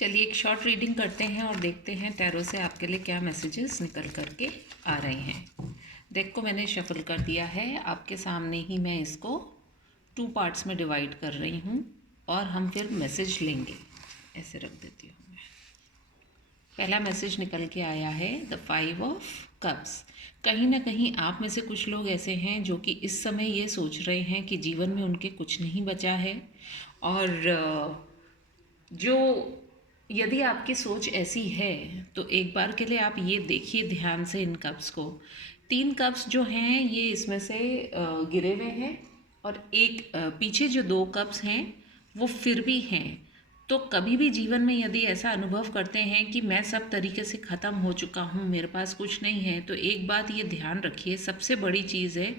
चलिए एक short reading करते हैं और देखते हैं टैरो से आपके लिए क्या मैसेजेस निकल कर के आ रहे हैं। डेक को मैंने शफल कर दिया है, आपके सामने ही मैं इसको 2 पार्ट्स में डिवाइड कर रही हूँ और हम फिर मैसेज लेंगे। ऐसे रख देती हूँ मैं। पहला मैसेज निकल के आया है द 5 ऑफ कप्स। कहीं ना कहीं आप में से कुछ लोग ऐसे हैं जो कि इस समय ये सोच रहे हैं कि जीवन में उनके कुछ नहीं बचा है, और जो यदि आपकी सोच ऐसी है तो एक बार के लिए आप ये देखिए ध्यान से इन कप्स को। 3 कप्स जो हैं ये इसमें से गिरे हुए हैं, और एक पीछे जो 2 कप्स हैं वो फिर भी हैं। तो कभी भी जीवन में यदि ऐसा अनुभव करते हैं कि मैं सब तरीके से ख़त्म हो चुका हूँ, मेरे पास कुछ नहीं है, तो एक बात ये ध्यान रखिए, सबसे बड़ी चीज़ है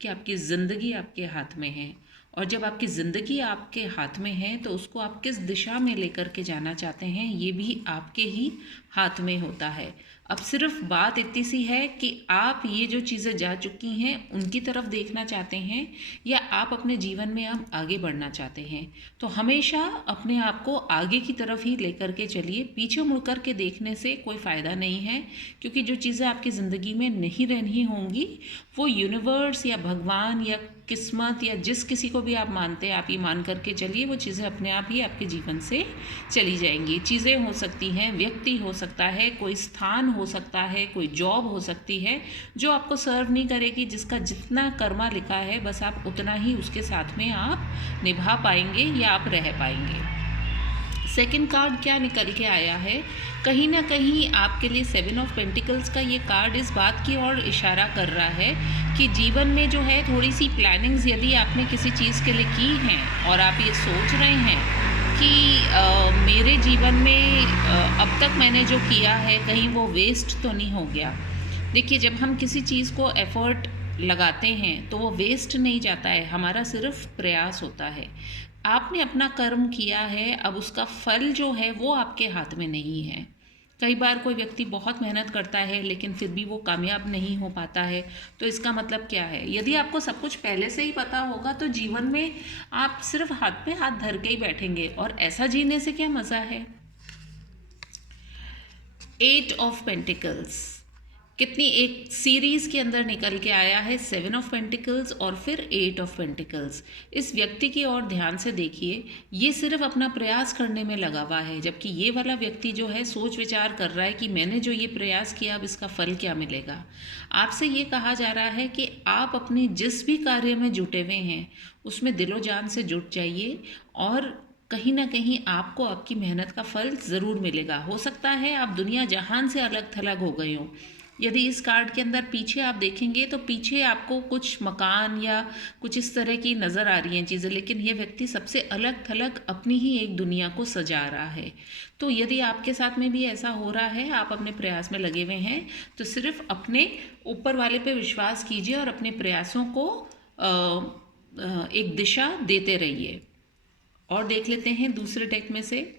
कि आपकी ज़िंदगी आपके हाथ में है। और जब आपकी ज़िंदगी आपके हाथ में है तो उसको आप किस दिशा में लेकर के जाना चाहते हैं ये भी आपके ही हाथ में होता है। अब सिर्फ बात इतनी सी है कि आप ये जो चीज़ें जा चुकी हैं उनकी तरफ देखना चाहते हैं या आप अपने जीवन में अब आगे बढ़ना चाहते हैं। तो हमेशा अपने आप को आगे की तरफ ही लेकर के चलिए, पीछे मुड़ कर के देखने से कोई फ़ायदा नहीं है, क्योंकि जो चीज़ें आपकी ज़िंदगी में नहीं रहनी होंगी वो यूनिवर्स या भगवान या किस्मत या जिस किसी को भी आप मानते हैं, आप ये मान करके चलिए, वो चीज़ें अपने आप ही आपके जीवन से चली जाएंगी। चीज़ें हो सकती हैं, व्यक्ति हो सकता है, कोई स्थान हो सकता है, कोई जॉब हो सकती है जो आपको सर्व नहीं करेगी, जिसका जितना कर्मा लिखा है बस आप उतना ही उसके साथ में आप निभा पाएंगे या आप रह पाएंगे। सेकंड कार्ड क्या निकल के आया है, कहीं ना कहीं आपके लिए 7 ऑफ पेंटिकल्स का ये कार्ड इस बात की ओर इशारा कर रहा है कि जीवन में जो है थोड़ी सी प्लानिंग्स यदि आपने किसी चीज़ के लिए की हैं और आप ये सोच रहे हैं कि मेरे जीवन में अब तक मैंने जो किया है कहीं वो वेस्ट तो नहीं हो गया। देखिए, जब हम किसी चीज़ को एफर्ट लगाते हैं तो वो वेस्ट नहीं जाता है, हमारा सिर्फ प्रयास होता है। आपने अपना कर्म किया है, अब उसका फल जो है वो आपके हाथ में नहीं है। कई बार कोई व्यक्ति बहुत मेहनत करता है लेकिन फिर भी वो कामयाब नहीं हो पाता है। तो इसका मतलब क्या है, यदि आपको सब कुछ पहले से ही पता होगा तो जीवन में आप सिर्फ हाथ पे हाथ धर के ही बैठेंगे, और ऐसा जीने से क्या मज़ा है। 8 ऑफ पेंटिकल्स कितनी एक सीरीज़ के अंदर निकल के आया है, 7 ऑफ पेंटिकल्स और फिर 8 ऑफ पेंटिकल्स। इस व्यक्ति की ओर ध्यान से देखिए, ये सिर्फ अपना प्रयास करने में लगा हुआ है, जबकि ये वाला व्यक्ति जो है सोच विचार कर रहा है कि मैंने जो ये प्रयास किया अब इसका फल क्या मिलेगा। आपसे ये कहा जा रहा है कि आप अपने जिस भी कार्य में जुटे हुए हैं उसमें दिलो जान से जुट जाइए, और कहीं ना कहीं आपको आपकी मेहनत का फल ज़रूर मिलेगा। हो सकता है आप दुनिया जहान से अलग थलग हो गए हो। यदि इस कार्ड के अंदर पीछे आप देखेंगे तो पीछे आपको कुछ मकान या कुछ इस तरह की नज़र आ रही हैं चीज़ें, लेकिन ये व्यक्ति सबसे अलग थलग अपनी ही एक दुनिया को सजा रहा है। तो यदि आपके साथ में भी ऐसा हो रहा है, आप अपने प्रयास में लगे हुए हैं, तो सिर्फ अपने ऊपर वाले पे विश्वास कीजिए और अपने प्रयासों को एक दिशा देते रहिए। और देख लेते हैं दूसरे डेक में से,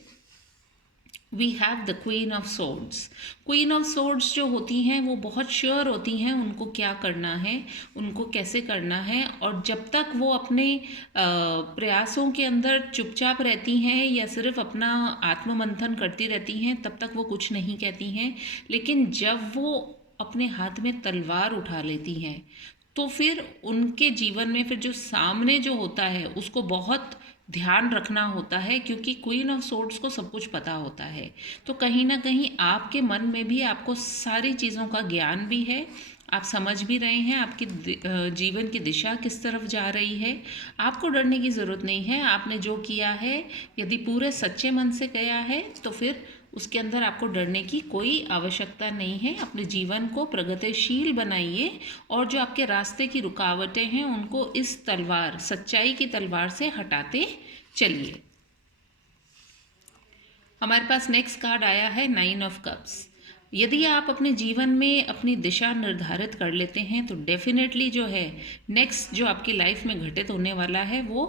we have the queen of swords. Queen of swords जो होती हैं वो बहुत श्योर होती हैं उनको क्या करना है, उनको कैसे करना है, और जब तक वो अपने प्रयासों के अंदर चुपचाप रहती हैं या सिर्फ अपना आत्ममंथन करती रहती हैं तब तक वो कुछ नहीं कहती हैं। लेकिन जब वो अपने हाथ में तलवार उठा लेती हैं तो फिर उनके जीवन में फिर जो सामने जो होता है उसको बहुत ध्यान रखना होता है, क्योंकि क्वीन ऑफ सोर्ड्स को सब कुछ पता होता है। तो कहीं ना कहीं आपके मन में भी आपको सारी चीज़ों का ज्ञान भी है, आप समझ भी रहे हैं आपकी जीवन की दिशा किस तरफ जा रही है। आपको डरने की ज़रूरत नहीं है। आपने जो किया है यदि पूरे सच्चे मन से गया है तो फिर उसके अंदर आपको डरने की कोई आवश्यकता नहीं है। अपने जीवन को प्रगतिशील बनाइए और जो आपके रास्ते की रुकावटें हैं उनको इस तलवार, सच्चाई की तलवार से हटाते चलिए। हमारे पास नेक्स्ट कार्ड आया है 9 ऑफ कप्स। यदि आप अपने जीवन में अपनी दिशा निर्धारित कर लेते हैं तो डेफिनेटली जो है नेक्स्ट जो आपकी लाइफ में घटित होने वाला है वो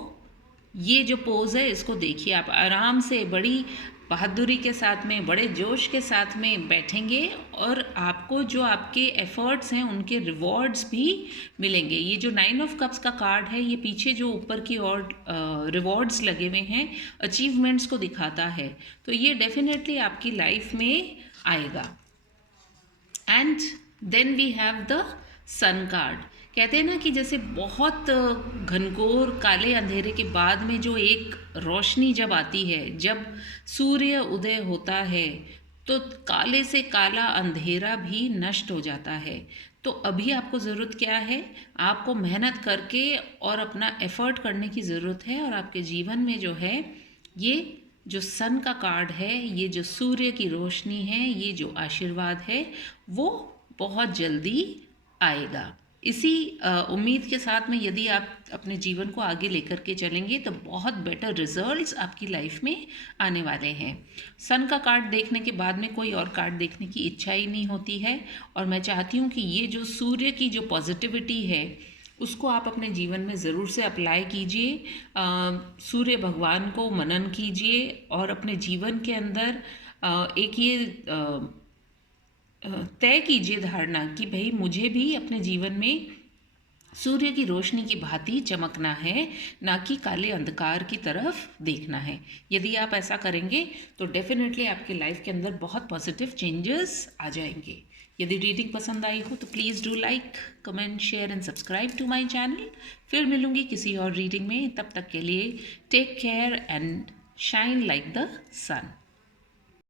ये जो पोज़ है इसको देखिए, आप आराम से बड़ी बहादुरी के साथ में, बड़े जोश के साथ में बैठेंगे और आपको जो आपके एफ़र्ट्स हैं उनके रिवॉर्ड्स भी मिलेंगे। ये जो 9 ऑफ कप्स का कार्ड है, ये पीछे जो ऊपर की ओर रिवॉर्ड्स लगे हुए हैं, अचीवमेंट्स को दिखाता है। तो ये डेफ़िनेटली आपकी लाइफ में आएगा। And then we have the sun card. कहते हैं ना कि जैसे बहुत घनघोर काले अंधेरे के बाद में जो एक रोशनी जब आती है, जब सूर्य उदय होता है, तो काले से काला अंधेरा भी नष्ट हो जाता है। तो अभी आपको ज़रूरत क्या है? आपको मेहनत करके और अपना एफ़र्ट करने की ज़रूरत है, और आपके जीवन में जो है ये जो सन का कार्ड है, ये जो सूर्य की रोशनी है, ये जो आशीर्वाद है, वो बहुत जल्दी आएगा। इसी उम्मीद के साथ में यदि आप अपने जीवन को आगे लेकर के चलेंगे तो बहुत बेटर रिजल्ट्स आपकी लाइफ में आने वाले हैं। सन का कार्ड देखने के बाद में कोई और कार्ड देखने की इच्छा ही नहीं होती है, और मैं चाहती हूँ कि ये जो सूर्य की जो पॉजिटिविटी है उसको आप अपने जीवन में ज़रूर से अप्लाई कीजिए। सूर्य भगवान को मनन कीजिए और अपने जीवन के अंदर एक ये तय कीजिए धारणा कि भाई मुझे भी अपने जीवन में सूर्य की रोशनी की भांति चमकना है, ना कि काले अंधकार की तरफ देखना है। यदि आप ऐसा करेंगे तो डेफिनेटली आपके लाइफ के अंदर बहुत पॉजिटिव चेंजेस आ जाएंगे। यदि रीडिंग पसंद आई हो तो please do like, comment, share and subscribe to my channel. फिर मिलूंगी किसी और रीडिंग में, तब तक के लिए take care and shine like the sun.